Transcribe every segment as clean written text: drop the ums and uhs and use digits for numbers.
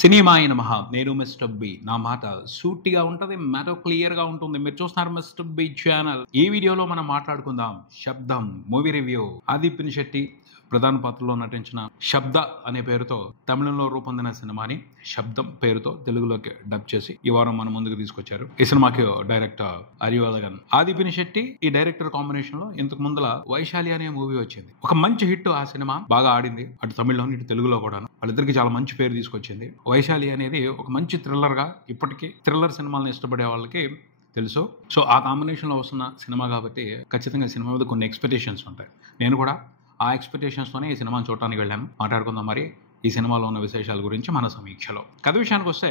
సినిమాయ నమః. నేను Mr B. నా మాట సూటిగా ఉంటుంది, మ్యాటర్ క్లియర్గా ఉంటుంది. మీరు చూస్తున్నారు మిస్టర్ బి ఛానల్. ఈ వీడియోలో మనం మాట్లాడుకుందాం శబ్దం మూవీ రివ్యూ. ఆది పినిశెట్టి ప్రధాన పాత్రలో నటించిన శబ్ద అనే పేరుతో తమిళంలో రూపొందిన సినిమాని శబ్దం పేరుతో తెలుగులోకి డబ్ చేసి ఈ వారం మన ముందుకు తీసుకొచ్చారు. ఈ సినిమాకి డైరెక్టర్ అరివలగన్. ఆది పినిశెట్టి ఈ డైరెక్టర్ కాంబినేషన్ లో ఇంతకు ముందల వైశాలి అనే మూవీ వచ్చింది. ఒక మంచి హిట్. ఆ సినిమా బాగా ఆడింది, అటు తమిళ్లో ఇటు తెలుగులో కూడా. వాళ్ళిద్దరికి చాలా మంచి పేరు తీసుకొచ్చింది. వైశాలి అనేది ఒక మంచి థ్రిల్లర్ గా, ఇప్పటికీ థ్రిల్లర్ సినిమాలను ఇష్టపడే వాళ్ళకి తెలుసు. సో ఆ కాంబినేషన్లో వస్తున్న సినిమా కాబట్టి ఖచ్చితంగా సినిమా మీద కొన్ని ఎక్స్పెక్టేషన్స్ ఉంటాయి. నేను కూడా ఆ ఎక్స్పెక్టేషన్స్తోనే ఈ సినిమాని చూడటానికి వెళ్ళాను. మాట్లాడుకుందాం మరి ఈ సినిమాలో ఉన్న విశేషాల గురించి మన సమీక్షలో. కథ విషయానికి వస్తే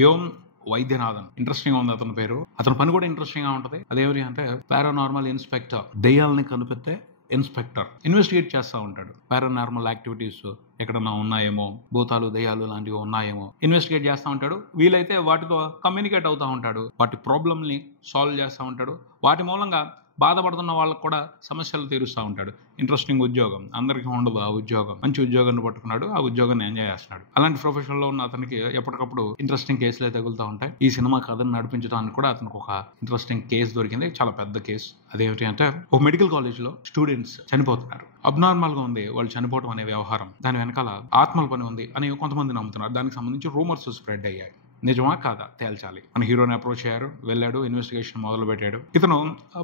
వ్యోమ్ వైద్యనాథన్. ఇంట్రెస్టింగ్ గా ఉంది అతని పేరు. అతని పని కూడా ఇంట్రెస్టింగ్ గా ఉంటుంది. అదేమిటి అంటే పారానార్మల్ ఇన్స్పెక్టర్. దెయ్యాలని కనిపెట్టే ఇన్స్పెక్టర్. ఇన్వెస్టిగేట్ చేస్తూ ఉంటాడు. పారానార్మల్ యాక్టివిటీస్ ఎక్కడన్నా ఉన్నాయేమో, భూతాలు దెయ్యాలు లాంటివి ఉన్నాయేమో ఇన్వెస్టిగేట్ చేస్తూ ఉంటాడు. వీలైతే వాటితో కమ్యూనికేట్ అవుతూ ఉంటాడు. వాటి ప్రాబ్లమ్ని సాల్వ్ చేస్తూ ఉంటాడు. వాటి మూలంగా బాధపడుతున్న వాళ్ళకు కూడా సమస్యలు తీరుస్తూ ఉంటాడు. ఇంట్రెస్టింగ్ ఉద్యోగం, అందరికీ ఉండదు ఆ ఉద్యోగం. మంచి ఉద్యోగాన్ని పట్టుకున్నాడు, ఆ ఉద్యోగాన్ని ఎంజాయ్ చేస్తున్నాడు. అలాంటి ప్రొఫెషన్లో ఉన్న అతనికి ఎప్పటికప్పుడు ఇంట్రెస్టింగ్ కేసులే తగులుతూ ఉంటాయి. ఈ సినిమా కథను నడిపించడానికి కూడా అతనికి ఒక ఇంట్రెస్టింగ్ కేసు దొరికింది, చాలా పెద్ద కేసు. అదేమిటి అంటే ఒక మెడికల్ కాలేజ్లో స్టూడెంట్స్ చనిపోతున్నారు. అబ్నార్మల్ గా ఉంది వాళ్ళు చనిపోవడం అనే వ్యవహారం. దాని వెనకాల ఆత్మల పని ఉంది అని కొంతమంది నమ్ముతున్నారు. దానికి సంబంధించి రూమర్స్ స్ప్రెడ్ అయ్యాయి. నిజమా కాదా తేల్చాలి. మన హీరోని అప్రోచ్ అయ్యారు, వెళ్ళాడు, ఇన్వెస్టిగేషన్ మొదలు పెట్టాడు. ఇతను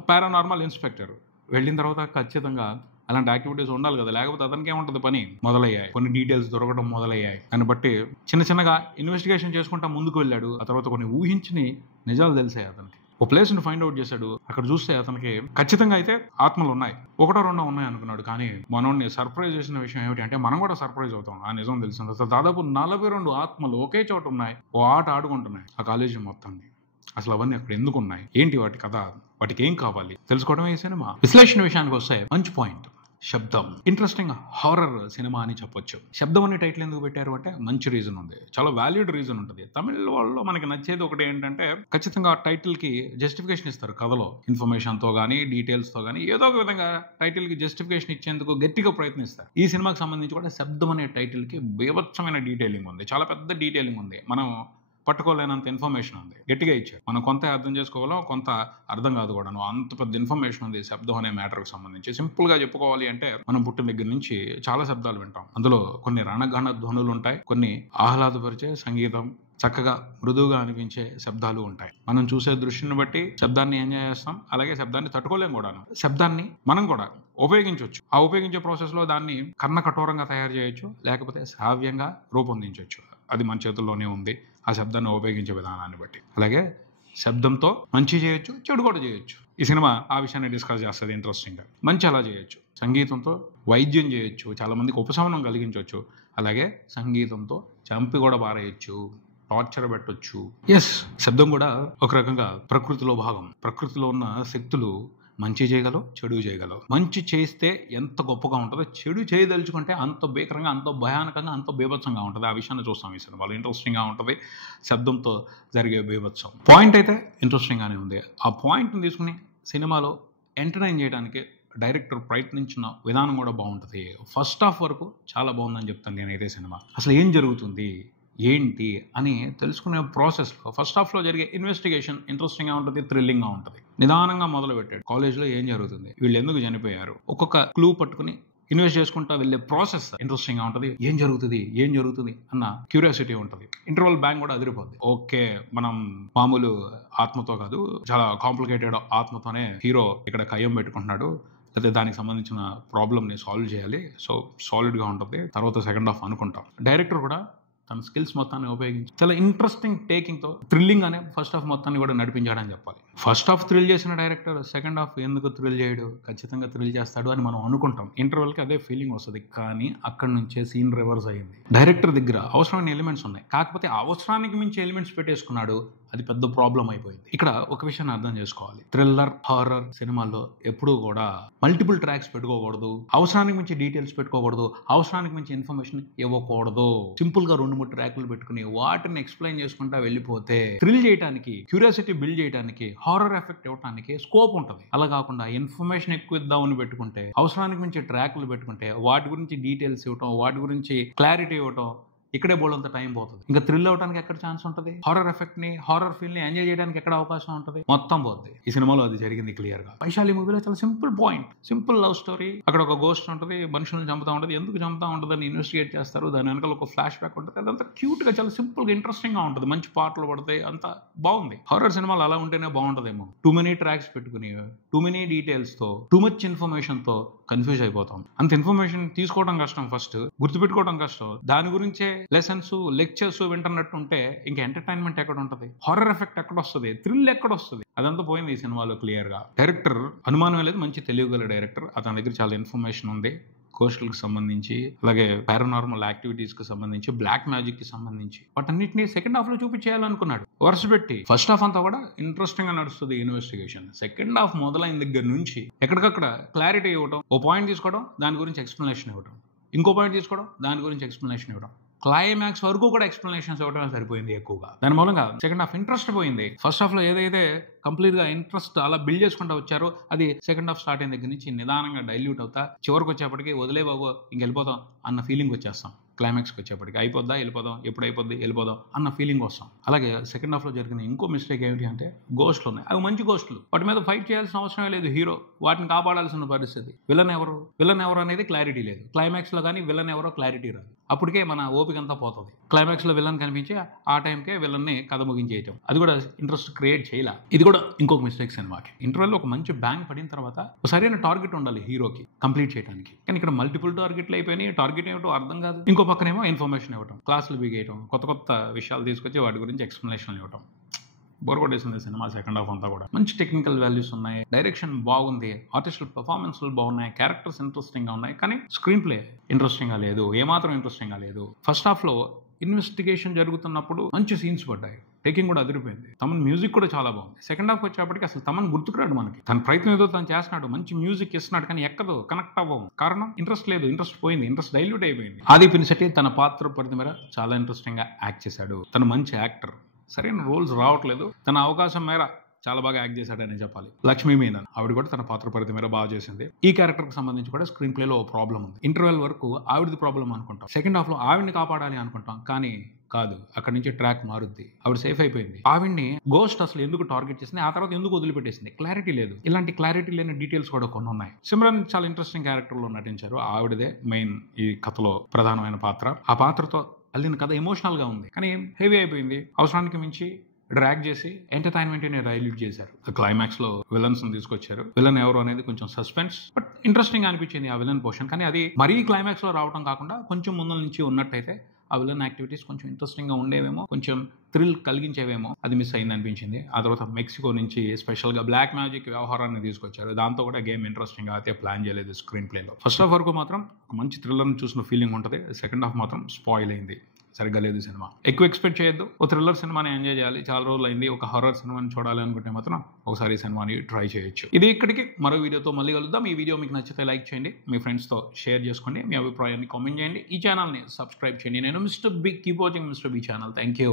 పారానార్మల్ ఇన్స్పెక్టర్. వెళ్ళిన తర్వాత ఖచ్చితంగా అలాంటి యాక్టివిటీస్ ఉండాలి కదా, లేకపోతే అతనికి ఏముంటుంది పని. మొదలయ్యాయి కొన్ని డీటెయిల్స్ దొరకడం మొదలయ్యాయి. దాన్ని బట్టి చిన్నగా ఇన్వెస్టిగేషన్ చేసుకుంటా ముందుకు వెళ్ళాడు. ఆ తర్వాత కొన్ని ఊహించని నిజాలు తెలిసాయి అతనికి. ఒక ప్లేస్ ని ఫైండ్ అవుట్ చేశాడు. అక్కడ చూస్తే అతనికి ఖచ్చితంగా అయితే ఆత్మలు ఉన్నాయి. ఒకటో రెండో ఉన్నాయి అనుకున్నాడు. కానీ మనోడిని సర్ప్రైజ్ చేసిన విషయం ఏమిటి అంటే మనం కూడా సర్ప్రైజ్ అవుతాం ఆ నిజం తెలిసిన తర్వాత. దాదాపు 42 ఆత్మలు ఒకే చోట ఉన్నాయి, ఓ ఆట ఆడుకుంటున్నాయి ఆ కాలేజీ మొత్తాన్ని. అసలు అవన్నీ అక్కడ ఎందుకు ఉన్నాయి, ఏంటి వాటి కథ, వాటికి ఏం కావాలి తెలుసుకోవడమే ఈ సినిమా. విశ్లేషణ విషయానికి వస్తే మంచి పాయింట్. శబ్దం ఇంట్రెస్టింగ్ హారర్ సినిమా అని చెప్పొచ్చు. శబ్దం అనే టైటిల్ ఎందుకు పెట్టారు అంటే మంచి రీజన్ ఉంది, చాలా వాల్యూడ్ రీజన్ ఉంటుంది. తమిళ వాళ్ళలో మనకి నచ్చేది ఒకటి ఏంటంటే ఖచ్చితంగా టైటిల్ కి జస్టిఫికేషన్ ఇస్తారు. కథలో ఇన్ఫర్మేషన్ తో కానీ డీటెయిల్స్ తో కానీ ఏదో ఒక విధంగా టైటిల్ కి జస్టిఫికేషన్ ఇచ్చేందుకు గట్టిగా ప్రయత్నిస్తారు. ఈ సినిమాకి సంబంధించి కూడా శబ్దం అనే టైటిల్ కి బీభత్సమైన డీటెయిలింగ్ ఉంది, చాలా పెద్ద డీటెయిలింగ్ ఉంది. మనం పట్టుకోలేనంత ఇన్ఫర్మేషన్ ఉంది. గట్టిగా ఇచ్చాడు. మనం కొంత అర్థం చేసుకోగలం, కొంత అర్థం కాదు కూడా. అంత పెద్ద ఇన్ఫర్మేషన్ ఉంది శబ్దం అనే మ్యాటర్కి సంబంధించి. సింపుల్ గా చెప్పుకోవాలి అంటే మనం పుట్టిన దగ్గర నుంచి చాలా శబ్దాలు వింటాం. అందులో కొన్ని రణగణ ధ్వనులు ఉంటాయి, కొన్ని ఆహ్లాదపరిచే సంగీతం, చక్కగా మృదువుగా అనిపించే శబ్దాలు ఉంటాయి. మనం చూసే దృష్టిని బట్టి శబ్దాన్ని ఎంజాయ్ చేస్తాం, అలాగే శబ్దాన్ని తట్టుకోలేం కూడాను. శబ్దాన్ని మనం కూడా ఉపయోగించవచ్చు. ఆ ఉపయోగించే ప్రాసెస్ లో దాన్ని కర్ణ కఠోరంగా తయారు చేయొచ్చు, లేకపోతే శ్రావ్యంగా రూపొందించవచ్చు. అది మన చేతుల్లోనే ఉంది, ఆ శబ్దాన్ని ఉపయోగించే విధానాన్ని బట్టి. అలాగే శబ్దంతో మంచి చేయొచ్చు, చెడు కూడా చేయొచ్చు. ఈ సినిమా ఆ విషయాన్ని డిస్కస్ చేస్తుంది ఇంట్రెస్టింగ్ గా. మంచి అలా చేయొచ్చు, సంగీతంతో వైద్యం చేయొచ్చు, చాలా మందికి ఉపశమనం కలిగించవచ్చు. అలాగే సంగీతంతో చంపి కూడా పారేయచ్చు, టార్చర్ పెట్టొచ్చు. ఎస్, శబ్దం కూడా ఒక రకంగా ప్రకృతిలో భాగం. ప్రకృతిలో ఉన్న శక్తులు మంచి చేయగలవు, చెడు చేయగలవు. మంచి చేస్తే ఎంత గొప్పగా ఉంటుందో, చెడు చేయదలుచుకుంటే అంత భీకరంగా, అంత భయానకంగా, అంత బీభత్సంగా ఉంటుంది. ఆ విషయాన్ని చూస్తాం ఈ సినిమాలో. ఇంట్రెస్టింగ్ గా ఉంటుంది శబ్దంతో జరిగే బీభత్సం. పాయింట్ అయితే ఇంట్రెస్టింగ్ గానే ఉంది. ఆ పాయింట్ని తీసుకుని సినిమాలో ఎంటర్టైన్ చేయడానికి డైరెక్టర్ ప్రయత్నించిన విధానం కూడా బాగుంటుంది. ఫస్ట్ హాఫ్ వరకు చాలా బాగుందని చెప్తాను నేనైతే. సినిమా అసలు ఏం జరుగుతుంది ఏంటి అని తెలుసుకునే ప్రాసెస్లో ఫస్ట్ హాఫ్లో జరిగే ఇన్వెస్టిగేషన్ ఇంట్రెస్టింగ్గా ఉంటుంది, థ్రిల్లింగ్గా ఉంటుంది. నిదానంగా మొదలు పెట్టాడు. కాలేజ్లో ఏం జరుగుతుంది, వీళ్ళు ఎందుకు చనిపోయారు, ఒక్కొక్క క్లూ పట్టుకుని ఇన్వెస్ట్ చేసుకుంటా వెళ్ళే ప్రాసెస్ ఇంట్రెస్టింగ్ గా ఉంటుంది. ఏం జరుగుతుంది అన్న క్యూరియాసిటీ ఉంటుంది. ఇంటర్వల్ బ్యాంక్ కూడా అదిరిపోద్ది. ఓకే, మనం మామూలు ఆత్మతో కాదు, చాలా కాంప్లికేటెడ్ ఆత్మతోనే హీరో ఇక్కడ కయ్యం పెట్టుకుంటున్నాడు, అయితే దానికి సంబంధించిన ప్రాబ్లమ్ని సాల్వ్ చేయాలి. సో సాలిడ్గా ఉంటుంది. తర్వాత సెకండ్ హాఫ్ అనుకుంటాం. డైరెక్టర్ కూడా తన స్కిల్స్ మొత్తాన్ని ఉపయోగించి చాలా ఇంట్రెస్టింగ్ టేకింగ్తో థ్రిల్లింగ్ అనే ఫస్ట్ హాఫ్ మొత్తాన్ని కూడా నడిపించాడని చెప్పాలి. ఫస్ట్ హాఫ్ థ్రిల్ చేసిన డైరెక్టర్ సెకండ్ హాఫ్ ఎందుకు థ్రిల్ చేయడు, ఖచ్చితంగా థ్రిల్ చేస్తాడు అని మనం అనుకుంటాం. ఇంటర్వెల్కి అదే ఫీలింగ్ వస్తుంది. కానీ అక్కడ నుంచే సీన్ రివర్స్ అయ్యింది. డైరెక్టర్ దగ్గర అవసరమైన ఎలిమెంట్స్ ఉన్నాయి, కాకపోతే అవసరానికి మించి ఎలిమెంట్స్ పెట్టేసుకున్నాడు. అది పెద్ద ప్రాబ్లం అయిపోయింది. ఇక్కడ ఒక విషయాన్ని అర్థం చేసుకోవాలి. థ్రిల్లర్ హారర్ సినిమాల్లో ఎప్పుడూ కూడా మల్టిపుల్ ట్రాక్స్ పెట్టుకోకూడదు, అవసరానికి మించి డీటెయిల్స్ పెట్టుకోకూడదు, అవసరానికి మించి ఇన్ఫర్మేషన్ ఇవ్వకూడదు. సింపుల్ గా 2-3 ట్రాక్లు పెట్టుకుని వాటిని ఎక్స్ప్లెయిన్ చేసుకుంటా వెళ్ళిపోతే థ్రిల్ చేయడానికి, క్యూరియాసిటీ బిల్డ్ చేయడానికి, హారర్ ఎఫెక్ట్ ఇవ్వడానికి స్కోప్ ఉంటుంది. అలా కాకుండా ఇన్ఫర్మేషన్ ఎక్కువ ఇద్దామని పెట్టుకుంటే, అవసరానికి మించి ట్రాక్లు పెట్టుకుంటే, వాటి గురించి డీటెయిల్స్ ఇవ్వటం, వాటి గురించి క్లారిటీ ఇవ్వటం ఇక్కడే బోల్డంత టైం పోతుంది. ఇంకా థ్రిల్ అవడానికి ఎక్కడ ఛాన్స్ ఉంటుంది? హారర్ ఎఫెక్ట్ ని, హారర్ ఫీల్ ని ఎంజాయ్ చేయడానికి ఎక్కడ అవకాశం ఉంటుంది? మొత్తం పోద్ది. ఈ సినిమాలో అది జరిగింది క్లియర్ గా. వైశాలి మూవీలో చాలా simple point, simple love story. అక్కడ ఒక గోస్ట్ ఉంటుంది, మనుషులను చంపుతా ఉంటుంది. ఎందుకు చంపుతా ఉంటుంది అని ఇన్వెస్టిగేట్ చేస్తారు. దాని వెనకాల ఒక ఫ్లాష్ బ్యాక్ ఉంటుంది. అదంతా క్యూట్ గా, చాలా సింపుల్ గా, ఇంట్రెస్టింగ్ గా ఉంటుంది. మంచి పాటలు పడతాయి, అంతా బాగుంది. హారర్ సినిమాలు అలా ఉంటేనే బాగుంటదేమో. టూ మెనీ ట్రాక్స్ పెట్టుకుని, టూ మెనీ డీటెయిల్స్ తో, టూ మచ్ ఇన్ఫర్మేషన్ తో కన్ఫ్యూజ్ అయిపోతాం. అంత ఇన్ఫర్మేషన్ తీసుకోవడం కష్టం, ఫస్ట్ గుర్తుపెట్టుకోవడం కష్టం. దాని గురించే లెసన్స్, లెక్చర్స్ వింటున్నట్టు ఉంటే ఇంకా ఎంటర్టైన్మెంట్ ఎక్కడ ఉంటుంది? హారర్ ఎఫెక్ట్ ఎక్కడ వస్తుంది? థ్రిల్ ఎక్కడ వస్తుంది? అదంతా పోయింది ఈ సినిమాలో క్లియర్ గా. డైరెక్టర్ అనుమానం లేదు, మంచి తెలియగల డైరెక్టర్. అతని దగ్గర చాలా ఇన్ఫర్మేషన్ ఉంది. కోస్టల్కి సంబంధించి, అలాగే పారానార్మల్ యాక్టివిటీస్ కి సంబంధించి, బ్లాక్ మ్యాజిక్ కి సంబంధించి వాటన్నిటిని సెకండ్ హాఫ్ లో చూపించేయాలనుకున్నాడు. వరుస పెట్టి ఫస్ట్ హాఫ్ అంతా కూడా ఇంట్రెస్టింగ్ గా నడుస్తుంది ఇన్వెస్టిగేషన్. సెకండ్ హాఫ్ మొదలైన దగ్గర నుంచి ఎక్కడికక్కడ క్లారిటీ ఇవ్వడం, ఓ పాయింట్ తీసుకోవడం, దాని గురించి ఎక్స్ప్లెనేషన్ ఇవ్వడం, ఇంకో పాయింట్ తీసుకోవడం, దాని గురించి ఎక్స్ప్లెనేషన్ ఇవ్వడం, క్లైమాక్స్ వరకు కూడా ఎక్స్ప్లెనేషన్స్ ఇవ్వడం సరిపోయింది ఎక్కువగా. దాని మూలంగా సెకండ్ హాఫ్ ఇంట్రెస్ట్ పోయింది. ఫస్ట్ హాఫ్ లో ఏదైతే కంప్లీట్ గా ఇంట్రెస్ట్ అలా బిల్డ్ చేసుకుంటూ వచ్చారో అది సెకండ్ హాఫ్ స్టార్ట్ అయిన దగ్గర నుంచి నిదానంగా డైల్యూట్ అవుతా చివరికి వచ్చేప్పటికి వదిలే బాబు ఇంకెళ్ళిపోతాం అన్న ఫీలింగ్ వచ్చేస్తాం. క్లైమాక్స్కి వచ్చేప్పటికి అయిపోద్దా, వెళ్ళిపోదాం, ఎప్పుడు అయిపోద్ది, వెళ్ళిపోదాం అన్న ఫీలింగ్ వస్తాం. అలాగే సెకండ్ హాఫ్ లో జరిగిన ఇంకో మిస్టేక్ ఏమిటి అంటే, గోస్ట్లు ఉన్నాయి. అవి మంచి గోస్ట్లు, వాటి మీద ఫైట్ చేయాల్సిన అవసరమే లేదు హీరో. వాటిని కాపాడాల్సిన పరిస్థితి. విలన్ ఎవరు అనేది క్లారిటీ లేదు. క్లైమాక్స్ లో కానీ విలన్ ఎవరో క్లారిటీ రాదు. అప్పటికే మన ఓపిక అంతా పోతుంది. క్లైమాక్స్ లో విలన్ కనిపించి ఆ టైంకే విలన్ ని కథ ముగించేయటం, అది కూడా ఇంట్రెస్ట్ క్రియేట్ చేయాల. ఇది కూడా ఇంకొక మిస్టేక్ సినిమాకి. ఇంటర్వెల్ ఒక మంచి బ్యాంగ్ పడిన తర్వాత సరైన టార్గెట్ ఉండాలి హీరోకి కంప్లీట్ చేయడానికి. కానీ ఇక్కడ మల్టిపుల్ టార్గెట్లు అయిపోయినాయి. టార్గెట్ ఏమిటో అర్థం కాదు. ఇంకో పక్కనేమో ఇన్ఫర్మేషన్ ఇవ్వటం, క్లాసులు బిగేయటం, కొత్త విషయాలు తీసుకొచ్చి వాటి గురించి ఎక్స్ప్లెనేషన్ ఇవ్వటం. బోర్ కొట్టేసింది సినిమా సెకండ్ హాఫ్ అంతా కూడా. మంచి టెక్నికల్ వాల్యూస్ ఉన్నాయి, డైరెక్షన్ బాగుంది, ఆర్టిస్టుల పర్ఫార్మెన్స్లు బాగున్నాయి, క్యారెక్టర్స్ ఇంట్రెస్టింగ్ గా ఉన్నాయి. కానీ స్క్రీన్ ప్లే ఇంట్రెస్టింగ్ గా లేదు, ఏమాత్రం ఇంట్రెస్టింగ్ గా లేదు. ఫస్ట్ హాఫ్ లో ఇన్వెస్టిగేషన్ జరుగుతున్నప్పుడు మంచి సీన్స్ పడ్డాయి, టేకింగ్ కూడా అదిరిపోయింది. తమన్ మ్యూజిక్ కూడా చాలా బాగుంది. సెకండ్ హాఫ్ వచ్చేప్పటికి అసలు తమన్ గుర్తుకురాడు మనకి. తన ప్రయత్నం ఏదో తను చేస్తున్నాడు, మంచి మ్యూజిక్ ఇస్తున్నాడు, కానీ ఎక్కదు, కనెక్ట్ అవ్వము. కారణం ఇంట్రెస్ట్ లేదు, ఇంట్రెస్ట్ పోయింది, ఇంట్రెస్ట్ డైల్యూట్ అయిపోయింది. ఆది పినిశెట్టి తన పాత్ర పరిధి మేర చాలా ఇంట్రెస్టింగ్ గా యాక్ట్ చేశాడు. తను మంచి యాక్టర్, సరైన రోల్స్ రావట్లేదు. తన అవకాశం మేర చాలా బాగా యాక్ట్ చేశాడని చెప్పాలి. లక్ష్మీ మీనన్ ఆవిడ కూడా తన పాత్ర పరిధి మేర బాగా చేసింది. ఈ క్యారెక్టర్ కి సంబంధించి కూడా స్క్రీన్ ప్లే లో ప్రాబ్లం ఉంది. ఇంటర్వెల్ వరకు ఆవిడది ప్రాబ్లం అనుకుంటాం, సెకండ్ హాఫ్ లో ఆవిడ్ని కాపాడాలి అనుకుంటాం, కానీ కాదు. అక్కడ నుంచి ట్రాక్ మారుద్ది. ఆవిడ సేఫ్ అయిపోయింది. ఆవిడ్ని గోస్ట్ అసలు ఎందుకు టార్గెట్ చేసింది, ఆ తర్వాత ఎందుకు వదిలిపెట్టేసింది, క్లారిటీ లేదు. ఇలాంటి క్లారిటీ లేని డీటెయిల్స్ కూడా కొన్ని ఉన్నాయి. సిమ్రన్ చాలా ఇంట్రెస్టింగ్ క్యారెక్టర్ లో నటించారు. ఆవిడదే మెయిన్ ఈ కథలో ప్రధానమైన పాత్ర. ఆ పాత్రతో అల్లిన కథ ఎమోషనల్ గా ఉంది, కానీ హెవీ అయిపోయింది. అవసరానికి మించి డ్రాగ్ చేసి ఎంటర్టైన్మెంట్ ని డైల్యూట్ చేశారు. క్లైమాక్స్ లో విలన్స్ తీసుకొచ్చారు. విలన్ ఎవరు అనేది కొంచెం సస్పెన్స్, బట్ ఇంట్రెస్టింగ్ అనిపించింది ఆ విలన్ పోర్షన్. కానీ అది మరీ క్లైమాక్స్ లో రావడం కాకుండా కొంచెం ముందు నుంచి ఉన్నట్టయితే ఆ విలన్ యాక్టివిటీస్ కొంచెం ఇంట్రెస్టింగ్ గా ఉండేవేమో, కొంచెం థ్రిల్ కలిగించేవేమో. అది మిస్ అయింది అనిపించింది. ఆ తర్వాత మెక్సికో నుంచి స్పెషల్ గా బ్లాక్ మ్యాజిక్ వ్యవహారాన్ని తీసుకొచ్చారు. దాంతో కూడా గేమ్ ఇంట్రెస్టింగ్ గా అయితే ప్లాన్ చేయలేదు స్క్రీన్ ప్లే లో. ఫస్ట్ హాఫ్ వరకు మాత్రం ఒక మంచి థ్రిల్లర్ ని చూసిన ఫీలింగ్ ఉంటుంది. సెకండ్ హాఫ్ మాత్రం స్పాయిల్ అయింది, సరిగ్గా లేదు సినిమా. ఎక్కువ ఎక్స్పెక్ట్ చేయొద్దు. ఒక థ్రిల్లర్ సినిమాని ఎంజాయ్ చేయాలి, చాలా రోజులు అయింది. ఒక హారర్ సినిమాని చూడాలి అనుకుంటే మాత్రం ఒకసారి సినిమాని ట్రై చేయొచ్చు. ఇది ఇక్కడికి మరో వీడియోతో మళ్ళీ కలుద్దాం. ఈ వీడియో మీకు నచ్చితే లైక్ చేయండి, మీ ఫ్రెండ్స్తో షేర్ చేసుకోండి, మీ అభిప్రాయాన్ని కామెంట్ చేయండి. ఈ ఛానల్ని సబ్స్క్రైబ్ చేయండి. నేను Mr B, keep watching Mr B channel. Thank you.